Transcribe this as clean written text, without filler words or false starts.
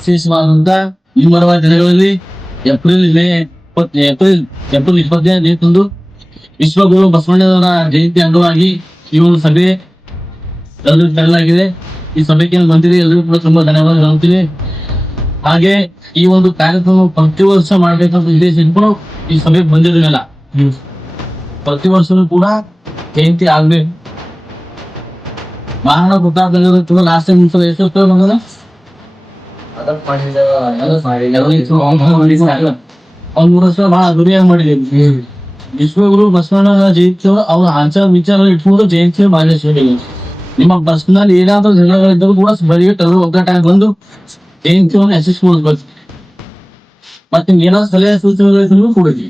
ವಿಶೇಷವಾದಂತ ಈ ಬರುವ ದಿನಗಳಲ್ಲಿ ಏಪ್ರಿಲ್ 25ನೇ ವಿಶ್ವಗುರು ಬಸವಣ್ಣನವರ ಜಯಂತಿ ಅಂಗವಾಗಿ ಈ ಒಂದು ಸಭೆ ಕರೆಯಲಾಗಿದೆ. ಈ ಸಭೆಗೆ ಬಂದಿದೆ, ಎಲ್ಲರೂ ಕೂಡ ತುಂಬಾ ಧನ್ಯವಾದ ಹೇಳ್ತೀನಿ. ಹಾಗೆ ಈ ಒಂದು ಕಾರ್ಯಕ್ರಮ ಪ್ರತಿ ವರ್ಷ ಮಾಡ್ಬೇಕಂತ ಉದ್ದೇಶ ಇಟ್ಕೊಂಡು ಈ ಸಭೆಗೆ ಬಂದಿರಲಿಲ್ಲ. ಪ್ರತಿ ವರ್ಷನೂ ಕೂಡ ಜಯಂತಿ ಆಗ್ಬೇಕು. ಮಹಾರಾಣ ಪ್ರತಾಪ್ ತುಂಬ ಲಾಸ್ಟ್ ಟೈಮ್ ಎಷ್ಟು ಬಂದದ ಒಂದ್ 3 ವರ್ಷ ಬಹಳ ಅದ್ದೂರಿಯಾಗಿ ಮಾಡಿದ್ದೀವಿ. ವಿಶ್ವಗುರು ಬಸವಣ್ಣನ ಜಯಂತಿ ಅವ್ರ ವಿಚಾರ ಇಟ್ಕೊಂಡು ಜಯಂತಿ ಮಾಡಲೇಶ್ವರಿ. ನಿಮ್ಮ ಪರ್ಸನಲ್ ಏನಾದ್ರೂ ಜಗಳಗಳಿದ್ದರೂ ಕೂಡ ಬರೀ ಒಗ್ಗಟ್ಟಾಗಿ ಬಂದು ಜಯಂತಿಯನ್ನು ಯಶಸ್ವಿಗೊಳಿಸ್ಬೇಕು. ಮತ್ತೆ ಏನಾದ್ರು ಸಲಹೆ ಸೂಚನೆಗಳಿದ್ರು ಕೊಡಿದ್ವಿ.